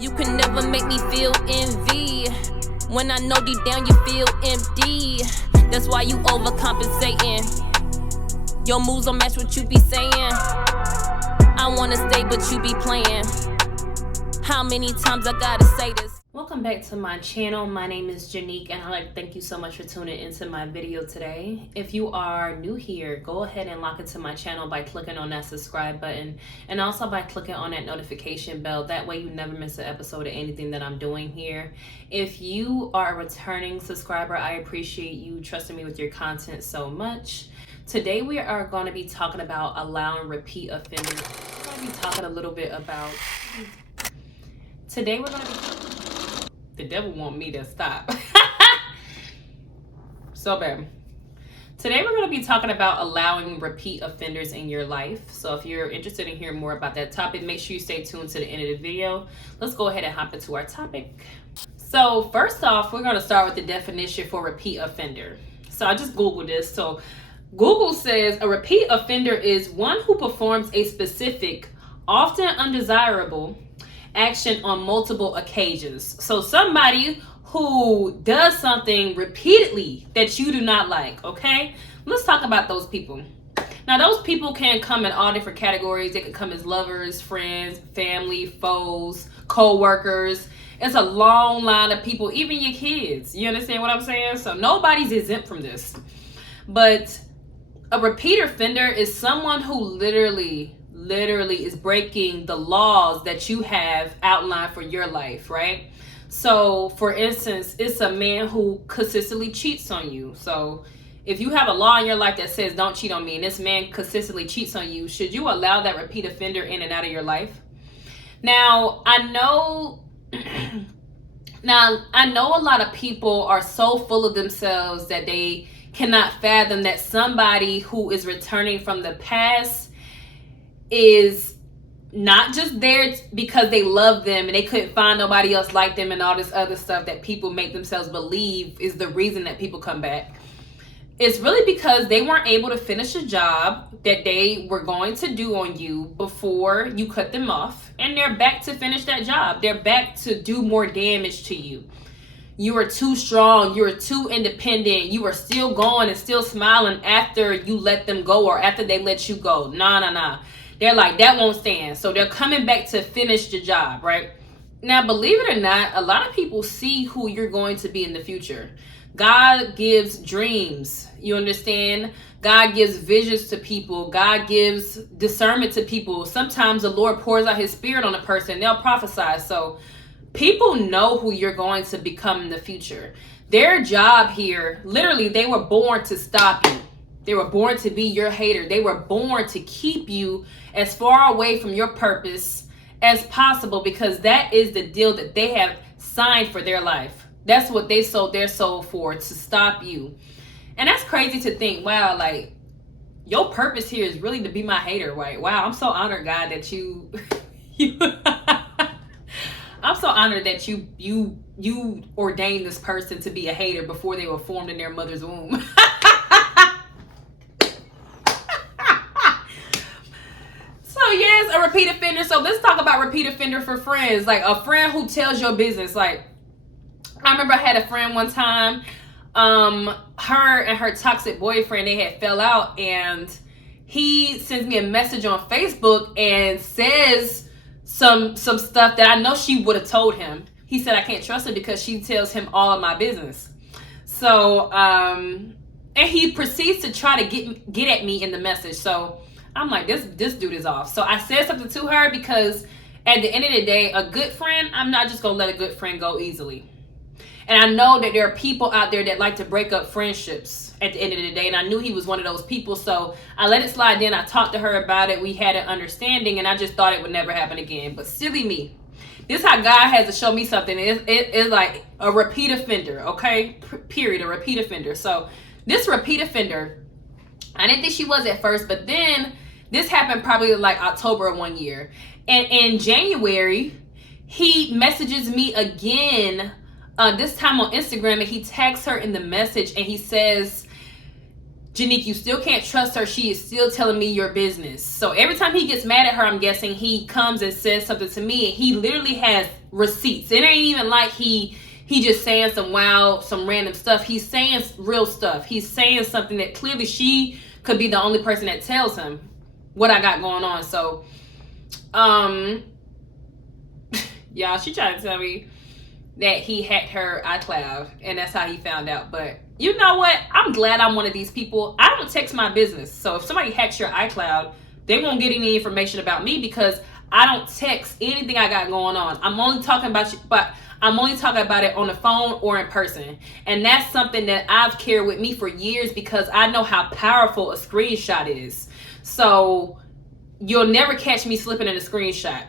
You can never make me feel envy when I know deep down you feel empty. That's why you overcompensating. Your moves don't match what you be saying. I wanna stay but you be playing. How many times I gotta say this? Welcome back to my channel. My name is Janique and I'd like to thank you so much for tuning into my video today. If you are new here, go ahead and lock into my channel by clicking on that subscribe button and also by clicking on that notification bell. That way you never miss an episode of anything that I'm doing here. If you are a returning subscriber, I appreciate you trusting me with your content so much. Today we are going to be talking about allowing repeat offenders. We're going to be talking a little bit about... Today we're going to be... The devil want me to stop. So bad. Today we're going to be talking about allowing repeat offenders in your life. So if you're interested in hearing more about that topic, make sure you stay tuned to the end of the video. Let's go ahead and hop into our topic. So first off, we're going to start with the definition for repeat offender. So I just Googled this. So Google says a repeat offender is one who performs a specific, often undesirable action on multiple occasions. So somebody who does something repeatedly that you do not like, okay? Let's talk about those people. Now, those people can come in all different categories. They could come as lovers, friends, family, foes, co-workers. It's a long line of people, even your kids. You understand what I'm saying? So nobody's exempt from this. But a repeat offender is someone who literally is breaking the laws that you have outlined for your life, right? So for instance, it's a man who consistently cheats on you. So if you have a law in your life that says don't cheat on me and this man consistently cheats on you, should you allow that repeat offender in and out of your life? Now I know a lot of people are so full of themselves that they cannot fathom that somebody who is returning from the past is not just there because they love them and they couldn't find nobody else like them and all this other stuff that people make themselves believe is the reason that people come back. It's really because they weren't able to finish a job that they were going to do on you before you cut them off, and they're back to finish that job. They're back to do more damage to you. You are too strong. You are too independent. You are still going and still smiling after you let them go or after they let you go. Nah. They're like, that won't stand. So they're coming back to finish the job, right? Now, believe it or not, a lot of people see who you're going to be in the future. God gives dreams. You understand? God gives visions to people. God gives discernment to people. Sometimes the Lord pours out his spirit on a person. They'll prophesy. So people know who you're going to become in the future. Their job here, literally, they were born to stop you. They were born to be your hater. They were born to keep you as far away from your purpose as possible because that is the deal that they have signed for their life. That's what they sold their soul for, to stop you. And that's crazy to think, wow, like your purpose here is really to be my hater, right? Wow, I'm so honored, God, that you I'm so honored that you ordained this person to be a hater before they were formed in their mother's womb. So yes, a repeat offender. So let's talk about repeat offender for friends. Like a friend who tells your business. Like I remember I had a friend one time, her and her toxic boyfriend, they had fell out, and he sends me a message on Facebook and says some stuff that I know she would have told him. He said I can't trust her because she tells him all of my business. So and he proceeds to try to get at me in the message. So I'm like, this dude is off. So I said something to her because at the end of the day, a good friend, I'm not just gonna let a good friend go easily. And I know that there are people out there that like to break up friendships at the end of the day. And I knew he was one of those people. So I let it slide. Then I talked to her about it. We had an understanding and I just thought it would never happen again. But silly me. This is how God has to show me something. It's like a repeat offender, okay? Period, a repeat offender. So this repeat offender, I didn't think she was at first, but then this happened probably like October of one year. And in January, he messages me again, this time on Instagram, and he tags her in the message and he says, Janique, you still can't trust her. She is still telling me your business. So every time he gets mad at her, I'm guessing he comes and says something to me. And he literally has receipts. It ain't even like he just saying some random stuff. He's saying real stuff. He's saying something that clearly she could be the only person that tells him what I got going on. So, y'all, she tried to tell me that he hacked her iCloud, and that's how he found out. But you know what? I'm glad I'm one of these people. I don't text my business. So if somebody hacks your iCloud, they won't get any information about me because I don't text anything I got going on. I'm only talking about you, but I'm only talking about it on the phone or in person. And that's something that I've carried with me for years because I know how powerful a screenshot is. So you'll never catch me slipping in a screenshot.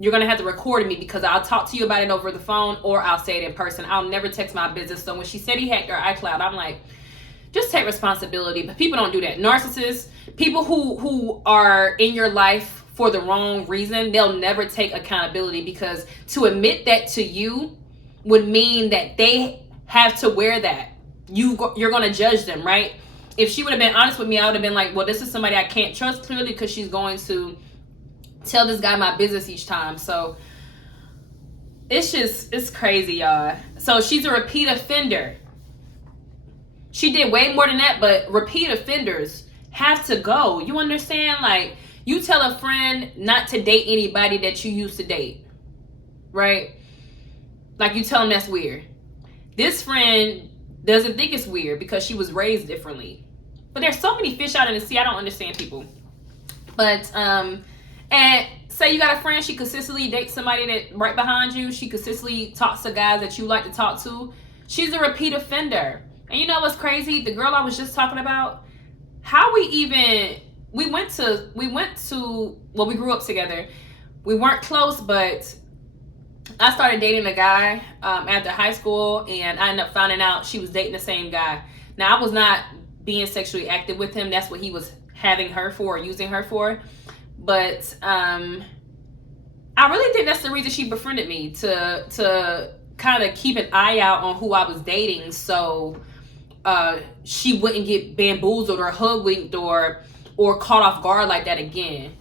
You're going to have to record me because I'll talk to you about it over the phone or I'll say it in person. I'll never text my business. So when she said he hacked her iCloud, I'm like, just take responsibility. But people don't do that. Narcissists, people who are in your life for the wrong reason, they'll never take accountability because to admit that to you would mean that they have to wear that. You're going to judge them, right? If she would have been honest with me, I would have been like, well, this is somebody I can't trust clearly because she's going to tell this guy my business each time. So it's crazy, y'all. So she's a repeat offender. She did way more than that, but repeat offenders have to go. You understand? Like, you tell a friend not to date anybody that you used to date, right? Like, you tell them that's weird. This friend doesn't think it's weird because she was raised differently. But there's so many fish out in the sea. I don't understand people. But and say you got a friend, she consistently dates somebody that right behind you. She consistently talks to guys that you like to talk to. She's a repeat offender. And you know what's crazy? The girl I was just talking about, how we went to, well, we grew up together. We weren't close, but I started dating a guy after high school, and I ended up finding out she was dating the same guy. Now, I was not being sexually active with him. That's what he was having her for, using her for. But I really think that's the reason she befriended me, to kind of keep an eye out on who I was dating, so she wouldn't get bamboozled or hoodwinked or caught off guard like that again.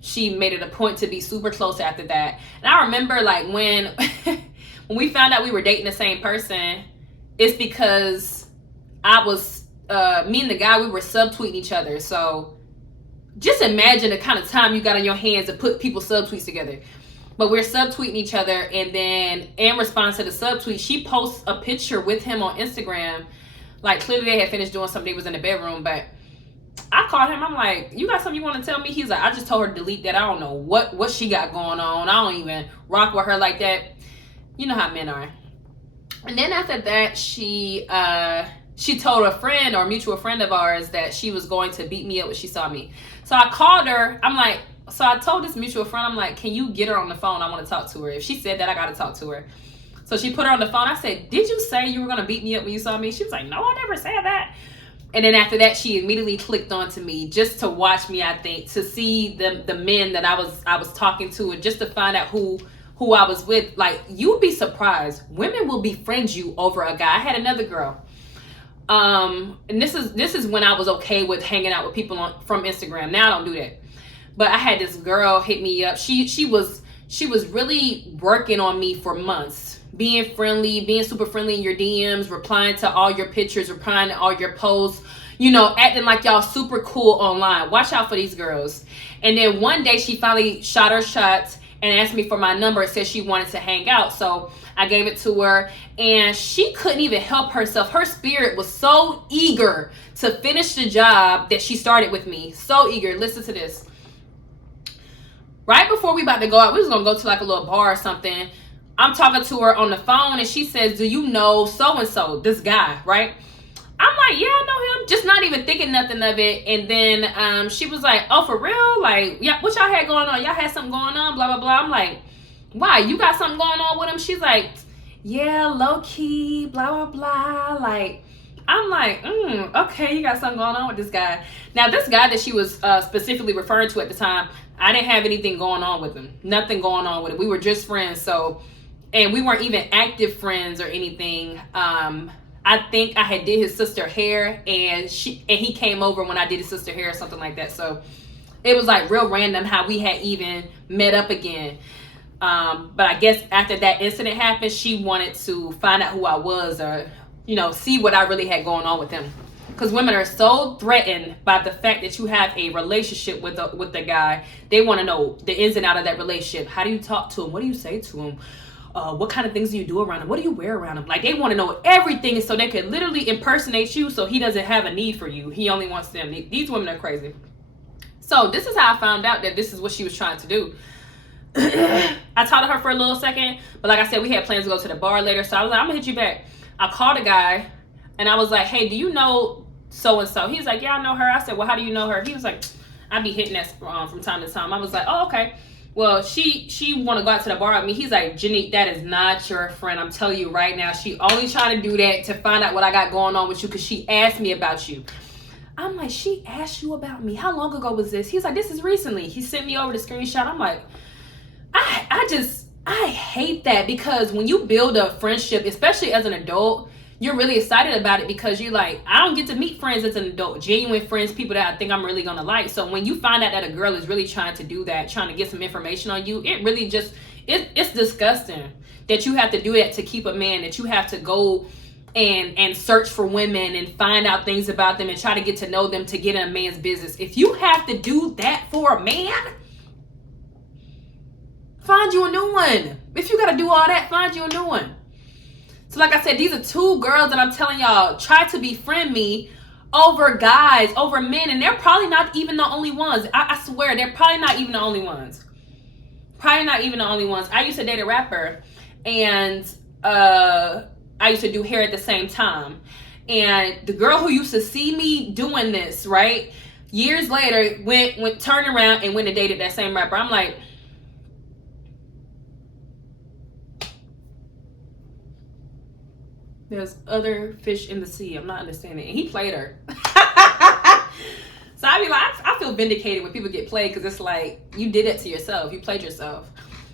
She made it a point to be super close after that. And I remember, like, when we found out we were dating the same person, it's because I was me and the guy, we were subtweeting each other. So just imagine the kind of time you got on your hands to put people's subtweets together. But we're subtweeting each other, and then in response to the subtweet, she posts a picture with him on Instagram. Like, clearly they had finished doing something. They was in the bedroom, but I called him. I'm like, you got something you want to tell me? He's like, I just told her to delete that. I don't know what she got going on. I don't even rock with her like that. You know how men are. And then after that, she told a friend or a mutual friend of ours that she was going to beat me up when she saw me. So I called her. So I told this mutual friend, I'm like, can you get her on the phone? I want to talk to her. If she said that, I got to talk to her. So she put her on the phone. I said, did you say you were going to beat me up when you saw me? She was like, no, I never said that. And then after that, she immediately clicked onto me just to watch me, I think, to see the men that I was talking to, and just to find out who I was with. Like, you'd be surprised. Women will befriend you over a guy. I had another girl. And this is when I was okay with hanging out with people from Instagram. Now I don't do that. But I had this girl hit me up. She was really working on me for months. Being friendly, being super friendly in your DMs, replying to all your pictures, replying to all your posts, acting like y'all super cool online. Watch out for these girls. And then one day she finally shot her shots and asked me for my number and said she wanted to hang out. So I gave it to her, and she couldn't even help herself. Her spirit was so eager to finish the job that she started with me. So eager. Listen to this. Right before we about to go out, we was going to go to like a little bar or something. I'm talking to her on the phone, and she says, do you know so-and-so, this guy, right? I'm like, yeah, I know him. Just not even thinking nothing of it. And then she was like, oh, for real? Like, yeah, what y'all had going on? Y'all had something going on, blah, blah, blah. I'm like, why? You got something going on with him? She's like, yeah, low-key, blah, blah, blah. Like, I'm like, okay, you got something going on with this guy. Now, this guy that she was specifically referring to at the time, I didn't have anything going on with him. Nothing going on with him. We were just friends, so... And we weren't even active friends or anything. I think I had did his sister hair, and he came over when I did his sister hair or something like that. So it was like real random how we had even met up again. But I guess after that incident happened, she wanted to find out who I was, or, you know, see what I really had going on with him. Because women are so threatened by the fact that you have a relationship with the guy. They want to know the ins and out of that relationship. How do you talk to him? What do you say to him? What kind of things do you do around him? What do you wear around him? Like, they want to know everything so they can literally impersonate you, so he doesn't have a need for you. He only wants them. These women are crazy. So this is how I found out that this is what she was trying to do. I talked to her for a little second, but like I said, we had plans to go to the bar later, so I was like, I'm gonna hit you back. I called a guy and I was like, hey, do you know so and so? He was like, yeah, I know her. I said, well, how do you know her? He was like, I be hitting that from time to time. I was like, oh, okay. Well, she want to go out to the bar with me. He's like, Janique, that is not your friend. I'm telling you right now, she only trying to do that to find out what I got going on with you, because she asked me about you. I'm like, she asked you about me? How long ago was this? He's like, this is recently. He sent me over the screenshot. I'm like, I hate that, because when you build a friendship, especially as an adult, you're really excited about it, because you're like, I don't get to meet friends as an adult, genuine friends, people that I think I'm really gonna like. So when you find out that a girl is really trying to do that, trying to get some information on you, it really just, it's disgusting that you have to do that to keep a man, that you have to go and search for women and find out things about them and try to get to know them to get in a man's business. If you have to do that for a man, find you a new one. If you gotta do all that, find you a new one. So like I said, these are two girls that I'm telling y'all try to befriend me over guys, over men, and they're probably not even the only ones. I swear, they're probably not even the only ones. Probably not even the only ones. I used to date a rapper, and I used to do hair at the same time. And the girl who used to see me doing this, right, years later, went turned around and went and dated that same rapper. I'm like, there's other fish in the sea. I'm not understanding. And he played her. So I be like, I feel vindicated when people get played, because it's like, you did it to yourself. You played yourself.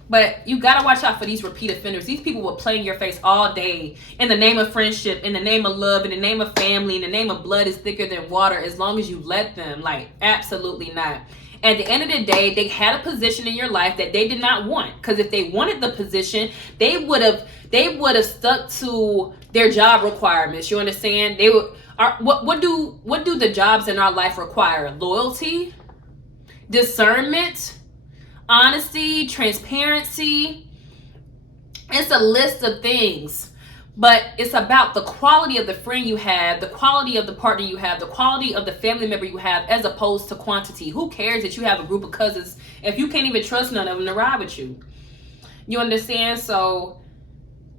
But you gotta watch out for these repeat offenders. These people will play in your face all day in the name of friendship, in the name of love, in the name of family, in the name of blood is thicker than water, as long as you let them. Like, absolutely not. At the end of the day, they had a position in your life that they did not want. Because if they wanted the position, they would have stuck to their job requirements. You understand? They would. What do the jobs in our life require? Loyalty, discernment, honesty, transparency. It's a list of things. But it's about the quality of the friend you have, the quality of the partner you have, the quality of the family member you have, as opposed to quantity. Who cares that you have a group of cousins if you can't even trust none of them to ride with you? You understand? So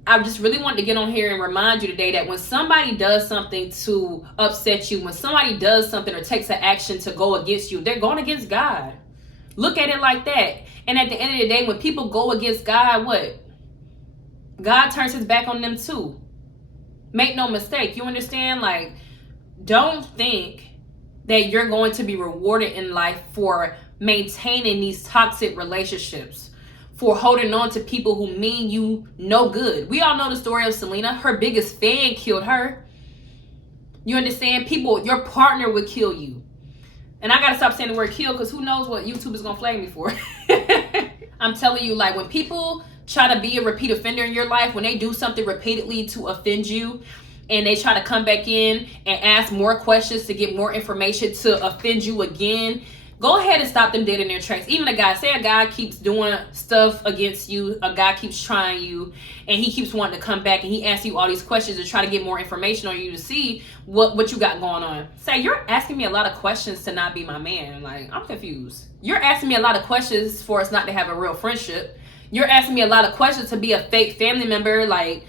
I just really wanted to get on here and remind you today that when somebody does something to upset you, when somebody does something or takes an action to go against you, they're going against God. Look at it like that. And at the end of the day, when people go against God, what? God turns his back on them too. Make no mistake. You understand? Like, don't think that you're going to be rewarded in life for maintaining these toxic relationships, for holding on to people who mean you no good. We all know the story of Selena. Her biggest fan killed her. You understand? People, your partner would kill you. And I gotta stop saying the word kill, because who knows what YouTube is gonna flag me for. I'm telling you, like, when people try to be a repeat offender in your life, when they do something repeatedly to offend you, and they try to come back in and ask more questions to get more information to offend you again, go ahead and stop them dead in their tracks. Even a guy keeps doing stuff against you, a guy keeps trying you, and he keeps wanting to come back, and he asks you all these questions to try to get more information on you to see what you got going on. Say, you're asking me a lot of questions to not be my man. Like, I'm confused. You're asking me a lot of questions for us not to have a real friendship. You're asking me a lot of questions to be a fake family member. Like,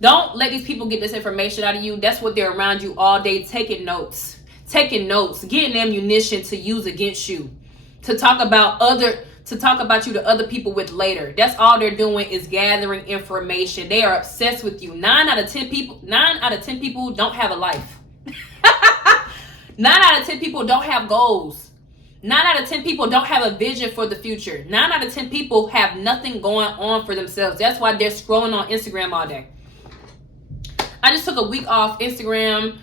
don't let these people get this information out of you. That's what they're around you all day, taking notes, getting ammunition to use against you, to talk about you to other people with later. That's all they're doing, is gathering information. They are obsessed with you. 9 out of 10 people don't have a life. 9 out of 10 people don't have goals. 9 out of 10 people don't have a vision for the future. 9 out of 10 people have nothing going on for themselves. That's why they're scrolling on Instagram all day. I just took a week off Instagram.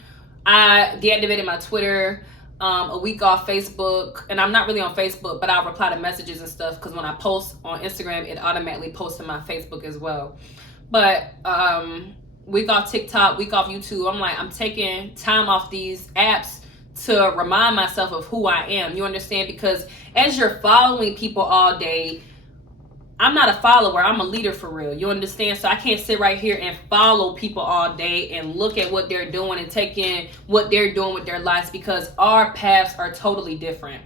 I deactivated my Twitter. a week off Facebook, and I'm not really on Facebook, but I'll reply to messages and stuff because when I post on Instagram, it automatically posts to my Facebook as well. But week off TikTok, week off YouTube. I'm like, I'm taking time off these apps to remind myself of who I am. You understand? Because as you're following people all day, I'm not a follower, I'm a leader for real. You understand? So I can't sit right here and follow people all day and look at what they're doing and take in what they're doing with their lives, because our paths are totally different.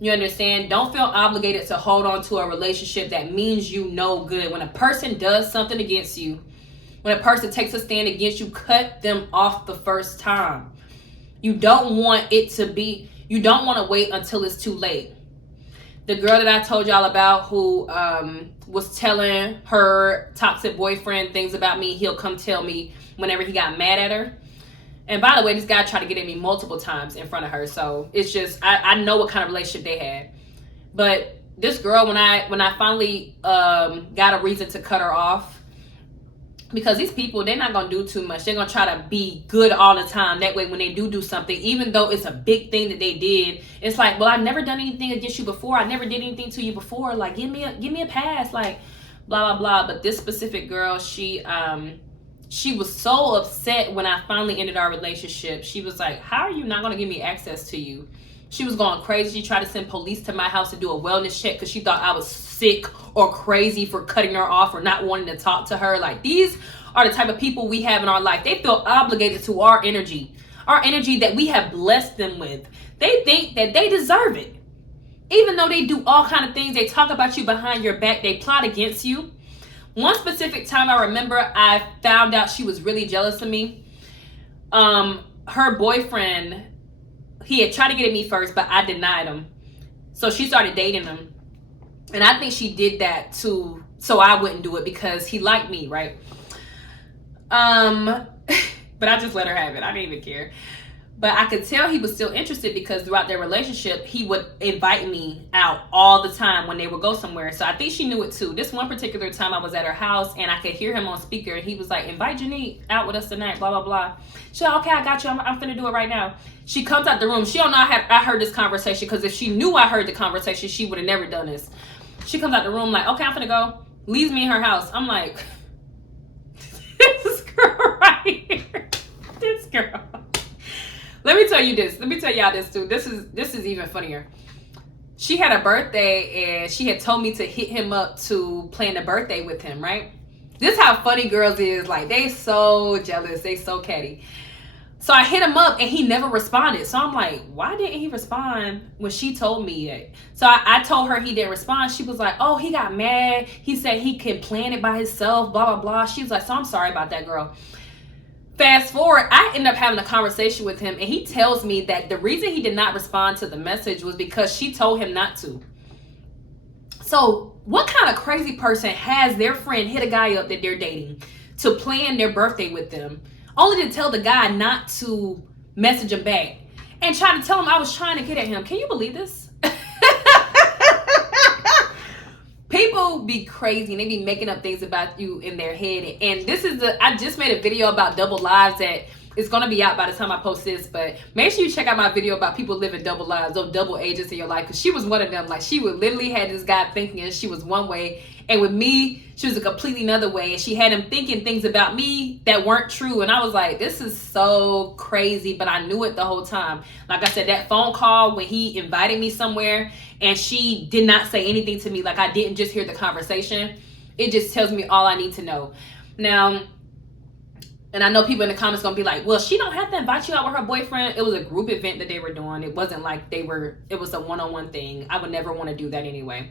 You understand? Don't feel obligated to hold on to a relationship that means you no good. When a person does something against you, when a person takes a stand against you, cut them off the first time. You don't want to wait until it's too late. The girl that I told y'all about who was telling her toxic boyfriend things about me, he'll come tell me whenever he got mad at her. And by the way, this guy tried to get at me multiple times in front of her. So it's just, I know what kind of relationship they had. But this girl, when I finally got a reason to cut her off, because these people, they're not going to do too much. They're going to try to be good all the time. That way, when they do something, even though it's a big thing that they did, it's like, well, I've never done anything against you before. I never did anything to you before. Like, give me a pass. Like, blah, blah, blah. But this specific girl, she was so upset when I finally ended our relationship. She was like, how are you not going to give me access to you? She was going crazy. She tried to send police to my house to do a wellness check because she thought I was sick or crazy for cutting her off or not wanting to talk to her. Like, these are the type of people we have in our life. They feel obligated to our energy that we have blessed them with. They think that they deserve it. Even though they do all kind of things, they talk about you behind your back, they plot against you. One specific time I remember, I found out she was really jealous of me. Her boyfriend, he had tried to get at me first, but I denied him. So she started dating him. And I think she did that too, so I wouldn't do it because he liked me, right? But I just let her have it. I didn't even care. But I could tell he was still interested because throughout their relationship, he would invite me out all the time when they would go somewhere. So I think she knew it too. This one particular time I was at her house and I could hear him on speaker. And he was like, invite Janique out with us tonight, blah, blah, blah. She's like, okay, I got you. I'm finna do it right now. She comes out the room. She don't know I heard this conversation, because if she knew I heard the conversation, she would have never done this. She comes out the room like, okay, I'm finna go. Leaves me in her house. I'm like, this girl right here. This girl. Let me tell you this. Let me tell y'all this too. This is even funnier. She had a birthday and she had told me to hit him up to plan the birthday with him, right? This how funny girls is. Like, they so jealous. They so catty. So I hit him up and he never responded. So I'm like, why didn't he respond when she told me it? So I told her he didn't respond. She was like, oh, he got mad. He said he can plan it by himself, blah, blah, blah. She was like, so I'm sorry about that, girl. Fast forward, I end up having a conversation with him and he tells me that the reason he did not respond to the message was because she told him not to. So what kind of crazy person has their friend hit a guy up that they're dating to plan their birthday with them, only to tell the guy not to message him back and try to tell him I was trying to get at him? Can you believe this? People be crazy and they be making up things about you in their head. And I just made a video about double lives that is going to be out by the time I post this, but make sure you check out my video about people living double lives, those double agents in your life, because she was one of them. Like, she would literally had this guy thinking she was one way, and with me she was a completely another way, and she had him thinking things about me that weren't true. And I was like, this is so crazy, but I knew it the whole time. Like I said, that phone call when he invited me somewhere and she did not say anything to me, like I didn't just hear the conversation, it just tells me all I need to know. Now, and I know people in the comments gonna be like, well, she don't have to invite you out with her boyfriend. It was a group event that they were doing. It wasn't like it was a one-on-one thing. I would never want to do that anyway.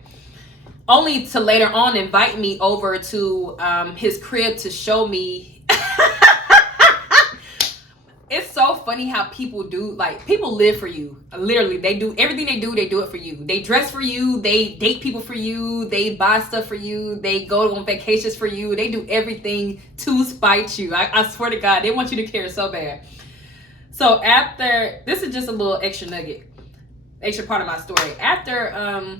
Only to later on invite me over to his crib to show me. It's so funny how people do, like, people live for you. Literally, they do everything they do it for you. They dress for you, they date people for you, they buy stuff for you, they go on vacations for you, they do everything to spite you. I swear to God, they want you to care so bad. So after, this is just a little extra nugget, extra part of my story. After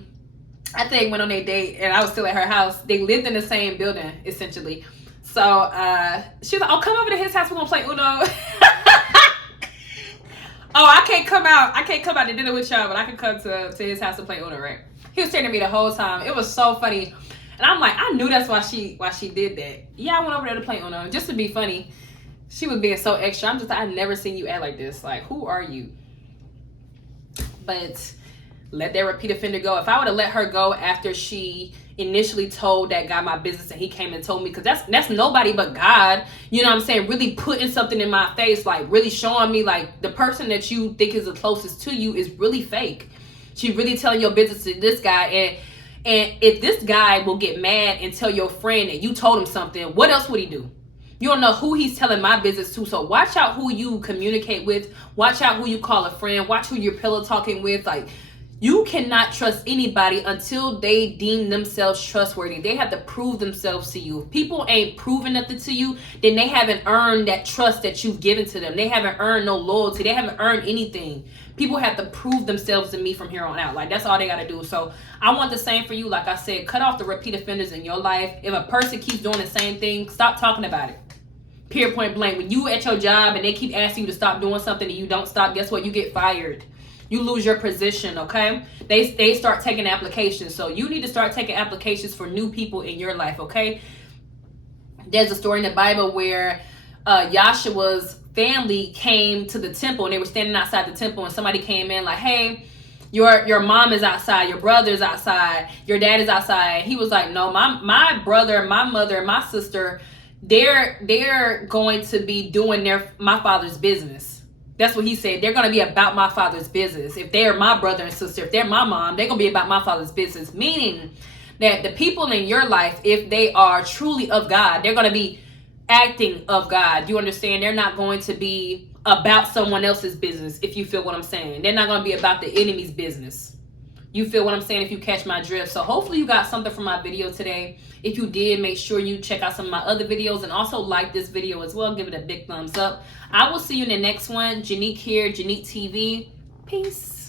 they went on their date and I was still at her house, they lived in the same building, essentially. So she was like, oh, come over to his house, we're gonna play Uno. Oh, I can't come out to dinner with y'all, but I can come to his house to play Uno, right? He was staring at me the whole time. It was so funny. And I'm like, I knew that's why she did that. Yeah, I went over there to play Uno just to be funny. She was being so extra. I'm just like, I've never seen you act like this. Like, who are you? But let that repeat offender go. If I would have let her go after she initially told that guy my business and he came and told me, because that's nobody but God, you know what I'm saying, really putting something in my face, like really showing me like the person that you think is the closest to you is really fake. She really telling your business to this guy, and if this guy will get mad and tell your friend that you told him something, what else would he do? You don't know who he's telling my business to. So watch out who you communicate with. Watch out who you call a friend. Watch who you're pillow talking with. Like, you cannot trust anybody until they deem themselves trustworthy. They have to prove themselves to you. If people ain't proving nothing to you, then they haven't earned that trust that you've given to them. They haven't earned no loyalty. They haven't earned anything. People have to prove themselves to me from here on out. Like, that's all they got to do. So I want the same for you. Like I said, cut off the repeat offenders in your life. If a person keeps doing the same thing, stop talking about it. Period, point blank. When you at your job and they keep asking you to stop doing something and you don't stop, guess what? You get fired. You lose your position, okay? They start taking applications. So you need to start taking applications for new people in your life, okay? There's a story in the Bible where Yahshua's family came to the temple and they were standing outside the temple and somebody came in like, hey, your mom is outside, your brother's outside, your dad is outside. He was like, no, my brother, my mother, my sister, they're going to be doing my father's business. That's what he said. They're going to be about my father's business. If they're my brother and sister, if they're my mom, they're going to be about my father's business. Meaning that the people in your life, if they are truly of God, they're going to be acting of God. You understand? They're not going to be about someone else's business, if you feel what I'm saying. They're not going to be about the enemy's business. You feel what I'm saying, if you catch my drift. So hopefully you got something from my video today. If you did, make sure you check out some of my other videos and also like this video as well. Give it a big thumbs up. I will see you in the next one. Janique here, Janique TV. Peace.